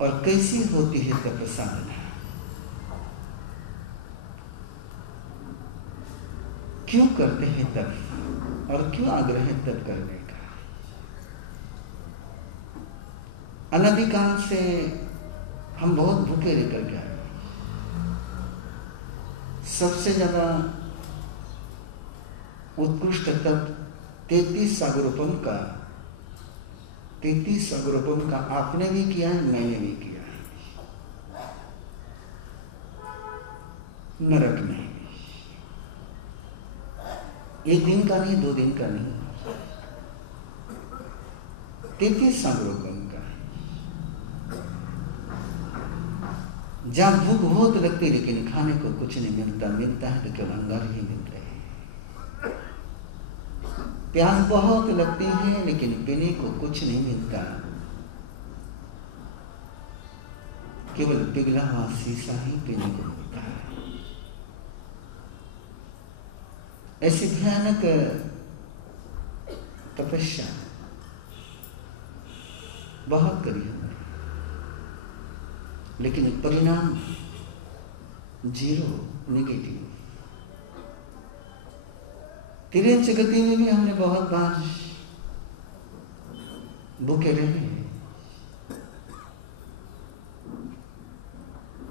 और कैसी होती है तप साधना, क्यों करते हैं तप और क्यों आग्रह है तप करने का। अनादिकाल से हम बहुत भूखे लेकर के आए। सबसे ज्यादा उत्कृष्ट तप 33 अगरुपम का, 33 अगरुपम का आपने भी किया है, मैंने भी किया है। नरक में 1 दिन का नहीं, 2 दिन का नहीं, 33 अगरुपम का। जहां भूख बहुत लगती है लेकिन खाने को कुछ नहीं मिलता, मिलता है तो केवल अंगार ही मिलते हैं। प्यास बहुत लगती है लेकिन पीने को कुछ नहीं मिलता, केवल पिघला हुआ शीशा ही पीने को मिलता है। ऐसी भयानक तपस्या बहुत करी हमने, लेकिन परिणाम 0, नेगेटिव। तिरंज जगती में भी हमने बहुत बार भूखे रहे,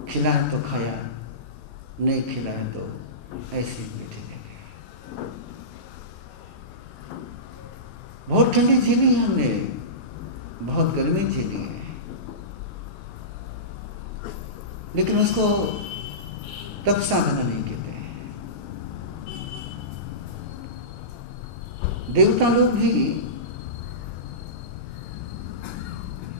खिलाए तो खाया, नहीं खिलाए तो ऐसे ही बैठे रहे। बहुत ठंडी झेली हमने, बहुत गर्मी झेली है, लेकिन उसको तप साधना नहीं कहते हैं। देवता लोग भी,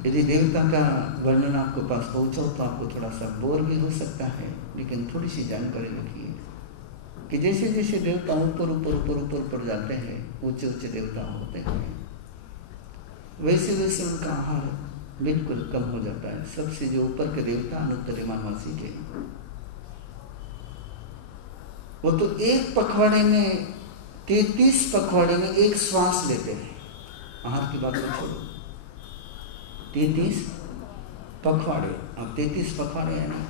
यदि देवता का वर्णन आपके पास पहुंचा तो आपको थोड़ा सा बोर भी हो सकता है, लेकिन थोड़ी सी जानकारी रखिए कि जैसे जैसे देवता ऊपर ऊपर ऊपर ऊपर ऊपर जाते हैं, ऊंचे ऊंचे देवता होते हैं, वैसे वैसे उनका आहार बिल्कुल कम हो जाता है। सबसे जो ऊपर के देवता अनुत्तरमासी के, वो तो एक पखवाड़े में 33 पखवाड़े में एक श्वास लेते हैं। आहार की बात को छोड़ो, 33 पखवाड़े, अब 33 पखवाड़े यानी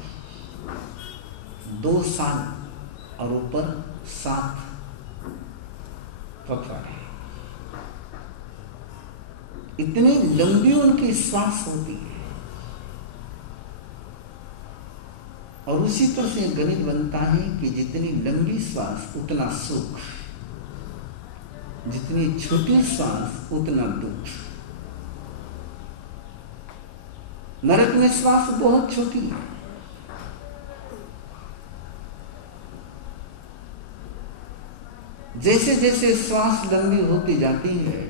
2 साल और ऊपर 7 पखवाड़े। इतनी लंबी उनकी श्वास होती है, और उसी पर से गणित बनता है कि जितनी लंबी श्वास उतना सुख, जितनी छोटी श्वास उतना दुख। नरक में श्वास बहुत छोटी है, जैसे जैसे श्वास लंबी होती जाती है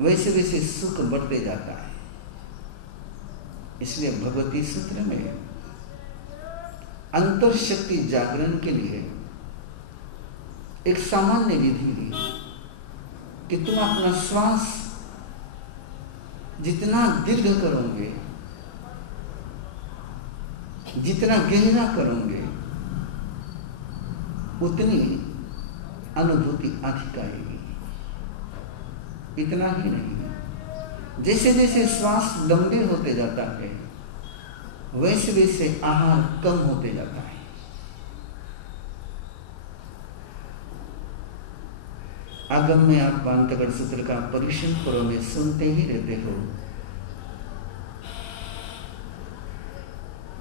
वैसे वैसे सुख बढ़ते जाता है। इसलिए भगवती सूत्र में अंतर शक्ति जागरण के लिए एक सामान्य विधि दी कि तुम अपना श्वास जितना दीर्घ करोगे, जितना गहरा करोगे, उतनी अनुभूति अधिक आएगी। इतना ही नहीं, जैसे जैसे श्वास लंबे होते जाता है वैसे वैसे आहार कम होते जाता है। आगम में आप पांतगढ़ सूत्र का परिश्रम करो में सुनते ही रहते हो।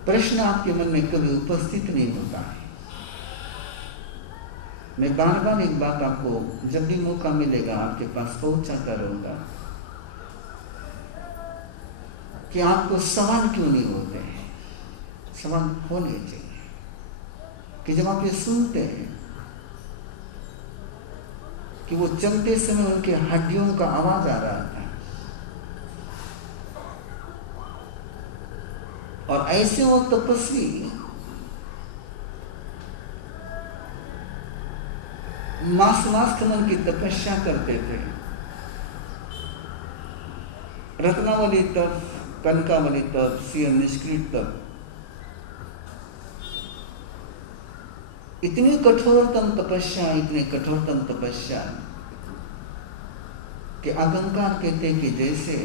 प्रश्न आपके मन में कभी उपस्थित नहीं होता है। मैं बार बार एक बात आपको जब भी मौका मिलेगा आपके पास पहुंचाता रहूंगा कि आपको सवाल क्यों नहीं होते हैं। सवाल होने चाहिए कि जब आप ये सुनते हैं कि वो चलते समय उनके हड्डियों का आवाज आ रहा था, और ऐसे वो तपस्वी मासमास्कमन की तपस्या करते थे। रत्नावली तप, कनकावली तप, सीएम निष्क्रिय तप, इतनी कठोरतम तपस्या, इतनी कठोरतम तपस्या कि अहंकार कहते कि जैसे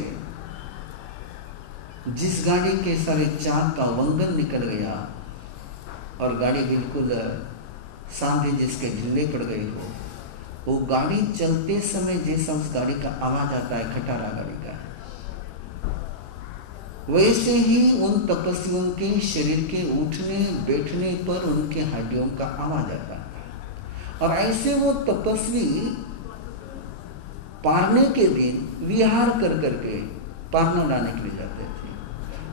जिस गाड़ी के सारे चाक का वंगन निकल गया और गाड़ी बिल्कुल सांधे जिसके ढीले पड़ गई हो, वो गाड़ी चलते समय जैसा उस गाड़ी का आवाज आता है, खटारा गाड़ी का, वैसे ही उन तपस्वियों के शरीर के उठने बैठने पर उनके हड्डियों का आवाज आता है। और ऐसे वो तपस्वी पारने के दिन विहार कर करके पारना लाने के लिए जाते थे।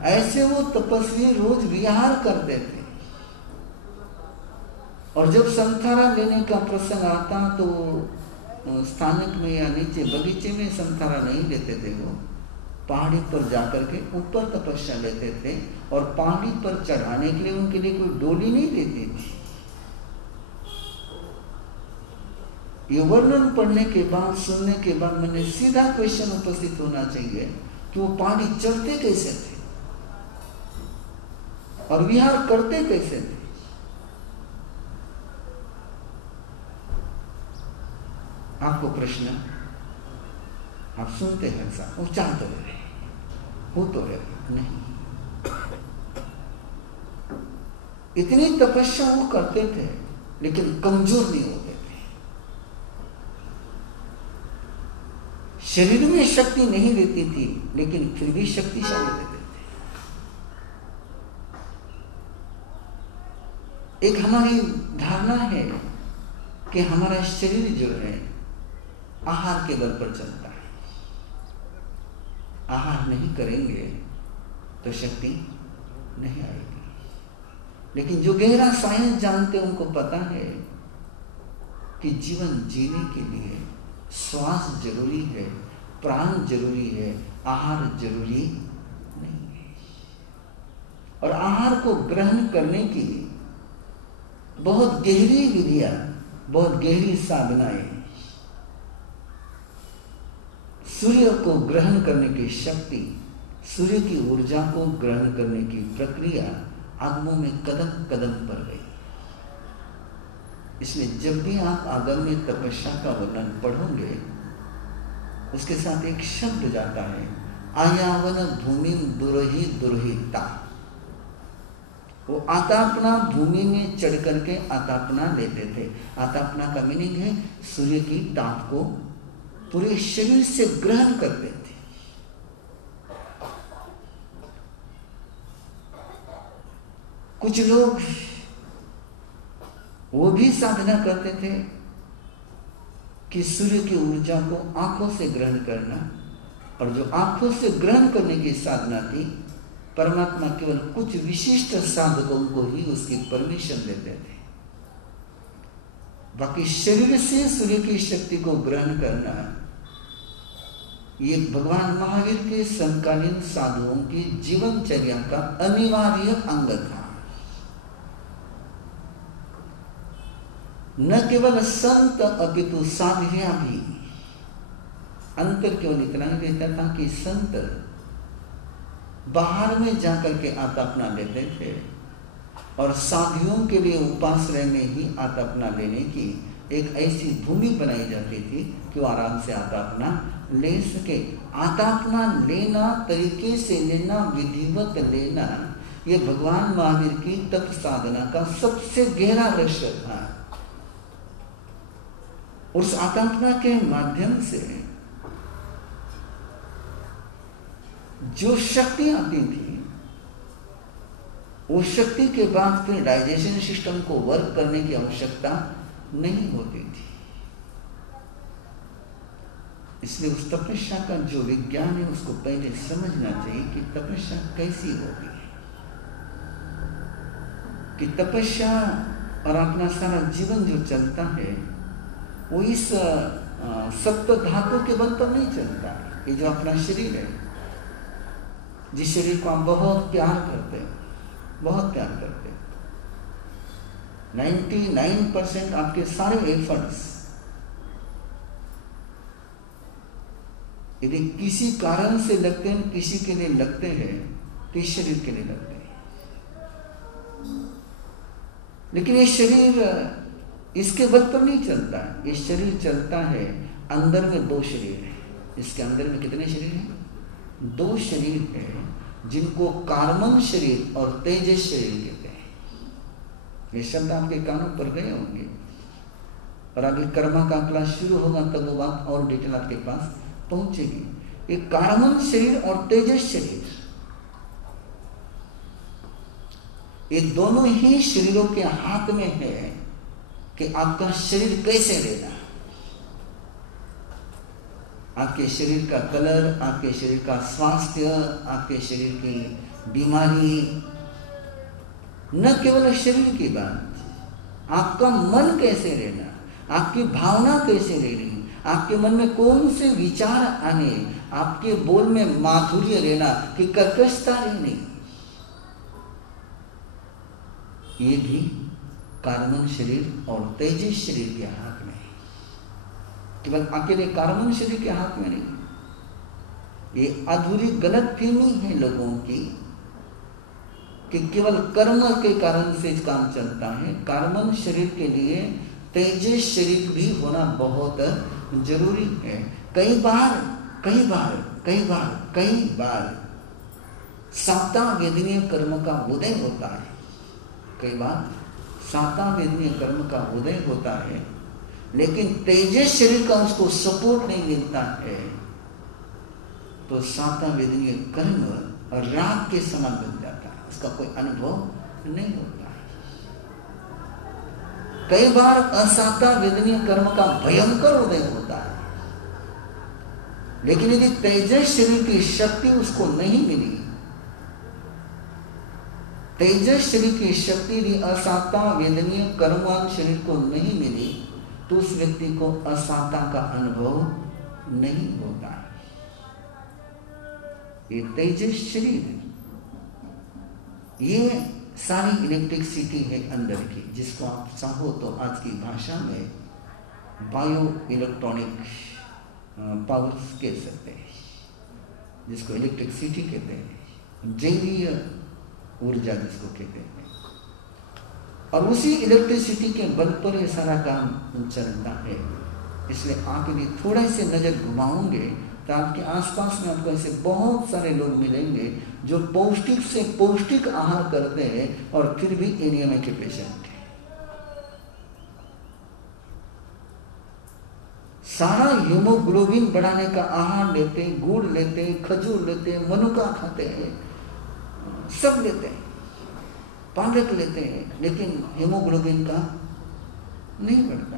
ऐसे वो तपस्वी रोज विहार करते थे। और जब संथारा लेने का प्रसंग आता तो स्थानक में या नीचे बगीचे में संथारा नहीं लेते थे, वो पहाड़ी पर जाकर के ऊपर तपस्या लेते थे। और पहाड़ी पर चढ़ाने के लिए उनके लिए कोई डोली नहीं देती थी। ये वर्णन पढ़ने के बाद, सुनने के बाद मैंने सीधा क्वेश्चन उपस्थित होना चाहिए कि वो पहाड़ी चढ़ते कैसे थे और विहार करते कैसे थे। आपको प्रश्न, आप सुनते हैं ऐसा, वो चाह तो रहे, हो तो रहे नहीं। इतनी तपस्या वो करते थे लेकिन कमजोर नहीं होते थे। शरीर में शक्ति नहीं रहती थी लेकिन फिर भी शक्तिशाली रहते थे। एक हमारी धारणा है कि हमारा शरीर जो है आहार के बल पर चलता है। आहार नहीं करेंगे तो शक्ति नहीं आएगी। लेकिन जो गहरा साइंस जानते उनको पता है कि जीवन जीने के लिए श्वास जरूरी है, प्राण जरूरी है, आहार जरूरी नहीं है। और आहार को ग्रहण करने की बहुत गहरी विधियां, बहुत गहरी साधनाएं, सूर्य को ग्रहण करने की शक्ति, सूर्य की ऊर्जा को ग्रहण करने की प्रक्रिया आगमों में कदम कदम पर गई। इसलिए जब भी आप आगम में तपस्या का वर्णन पढ़ोगे, उसके साथ एक शब्द जाता है, आयावन भूमि दुरही दुरहिता। वो आतापना भूमि में चढ़ करके आतापना लेते थे। आतापना का मीनिंग है सूर्य की ताप को पूरे शरीर से ग्रहण करते थे। कुछ लोग वो भी साधना करते थे कि सूर्य की ऊर्जा को आंखों से ग्रहण करना, और जो आंखों से ग्रहण करने की साधना थी, परमात्मा केवल कुछ विशिष्ट साधकों को ही उसकी परमिशन देते थे। बाकी शरीर से सूर्य की शक्ति को ग्रहण करना ये भगवान महावीर के समकालीन साधुओं की जीवनचर्या का अनिवार्य अंग था। न केवल संत अपितु साध्या भी। अंतर केवल इतना ही रहता था कि संत बाहर में जाकर के आतापना लेते थे और साधुओं के लिए उपाश्रय में ही आतापना लेने की एक ऐसी भूमि बनाई जाती थी कि वो आराम से आतापना ले सके। आतापना लेना, तरीके से लेना, विधिवत लेना, ये भगवान महावीर की तप साधना का सबसे गहरा रहस्य था। उस आतापना के माध्यम से जो शक्ति आती थी, वो शक्ति के बाद फिर डाइजेशन सिस्टम को वर्क करने की आवश्यकता नहीं होती थी। इसलिए उस तपस्या का जो विज्ञान है उसको पहले समझना चाहिए कि तपस्या कैसी होगी, कि तपस्या और अपना सारा जीवन जो चलता है वो इस सप्त धातु के बल पर नहीं चलता। ये जो अपना शरीर है, जिस शरीर को आप बहुत प्यार करते हैं, बहुत प्यार करते हैं, 99% आपके सारे एफर्ट्स यदि किसी कारण से लगते हैं, किसी के लिए लगते हैं, तो इस शरीर के लिए लगते हैं। लेकिन ये शरीर इसके बल पर नहीं चलता है। ये शरीर चलता है, अंदर में दो शरीर है। इसके अंदर में कितने शरीर हैं? दो शरीर है। जिनको कार्मन शरीर और तेजस शरीर कहते हैं। ये शब्द आपके कानों पर गए होंगे और अभी कर्मा का क्लास शुरू होगा तब वो बात और डिटेल आपके पास पहुंचेगी। ये कार्मन शरीर और तेजस शरीर, ये दोनों ही शरीरों के हाथ में है कि आपका शरीर कैसे लेना। आपके शरीर का कलर, आपके शरीर का स्वास्थ्य, आपके शरीर की बीमारी, न केवल शरीर की बात, आपका मन कैसे लेना, आपकी भावना कैसे लेनी, आपके मन में कौन से विचार आने, आपके बोल में माधुर्य लेना कि कर्कशता लेनी, ये भी कार्बन शरीर और तेजस शरीर के हाथ में है। केवल अकेले कार्बन शरीर के हाथ में नहीं। ये अधूरी गलतफहमी है लोगों की कि केवल कर्म के कारण से काम चलता है। कार्बन शरीर के लिए तेजस शरीर भी होना बहुत जरूरी है। कई बार साता वेदनीय कर्म का उदय होता है। कई बार साता वेदनीय कर्म का उदय होता है, लेकिन तेजस शरीर का उसको सपोर्ट नहीं मिलता है, तो साता वेदनीय कर्म राग के समान बन जाता है, उसका कोई अनुभव नहीं होता है। कई बार असाता वेदनीय कर्म का भयंकर उदय होता है, लेकिन यदि तेजस शरीर की शक्ति उसको नहीं मिली, तेजस शरीर की शक्ति यदि असाता वेदनीय कर्मवान शरीर को नहीं मिली, तो उस व्यक्ति को असाता का अनुभव नहीं होता है। ये तेजस शरीर, ये सारी इलेक्ट्रिसिटी है अंदर की, जिसको आप चाहो तो आज की भाषा में बायो इलेक्ट्रॉनिक पावर्स कह सकते हैं, जिसको इलेक्ट्रिसिटी कहते हैं, जैवीय ऊर्जा जिसको कहते हैं। और उसी इलेक्ट्रिसिटी के बल पर ये सारा काम चलता है। इसलिए आप यदि थोड़ा से नजर घुमाओगे तो आपके आसपास में आपको ऐसे बहुत सारे लोग मिलेंगे जो पौष्टिक से पौष्टिक आहार करते हैं और फिर भी एनीमिया के पेशेंट हैं। सारा हीमोग्लोबिन बढ़ाने का आहार लेते, गुड़ लेते, खजूर लेते, मनुका खाते हैं, सब लेते हैं, पालक लेते हैं, लेकिन हीमोग्लोबिन का नहीं बढ़ता।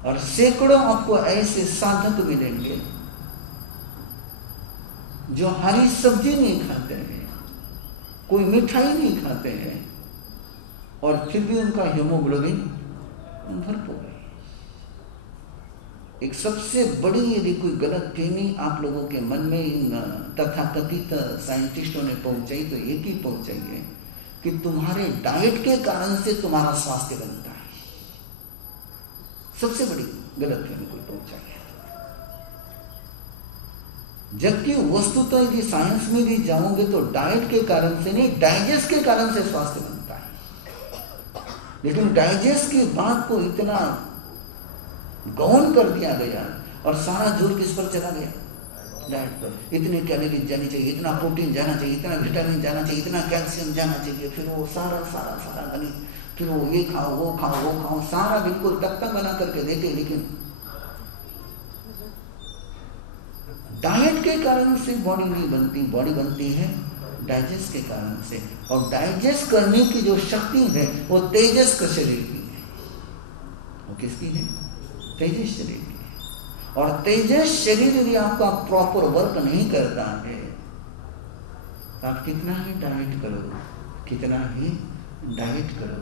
और सैकड़ों आपको ऐसे साधक मिलेंगे जो हरी सब्जी नहीं खाते हैं, कोई मिठाई नहीं खाते हैं, और फिर भी उनका हीमोग्लोबिन भरपूर है। एक सबसे बड़ी यदि कोई गलतफहमी आप लोगों के मन में इन तथाकथित साइंटिस्टों ने पहुंचाई तो एक ही पहुंचाई है कि तुम्हारे डाइट के कारण से तुम्हारा स्वास्थ्य बनता है। सबसे बड़ी गलतफहमी कोई पहुंचाई है। जबकि वस्तुतः तो यदि साइंस में भी जाओगे तो डाइट के कारण से नहीं, डाइजेस्ट के कारण से स्वास्थ्य बनता है। लेकिन डाइजेस्ट की बात को इतना गौण कर दिया गया और सारा जोर किस पर चला गया? डाइट पर। इतने कैलोरी जानी चाहिए, इतना प्रोटीन जाना चाहिए, इतना विटामिन जाना चाहिए, इतना कैल्शियम जाना चाहिए, फिर वो सारा गणित, फिर वो ये खाओ वो खाओ, सारा बिल्कुल तख्ता बना करके देते। लेकिन डाइट के कारण से बॉडी नहीं बनती, बॉडी बनती है डाइजेस्ट के कारण से। और डाइजेस्ट करने की जो शक्ति है वो तेजस का शरीर की है। वो किसकी है? तेजस शरीर की है। और तेजस शरीर यदि आपका प्रॉपर वर्क नहीं करता है तो आप कितना ही डाइट करो,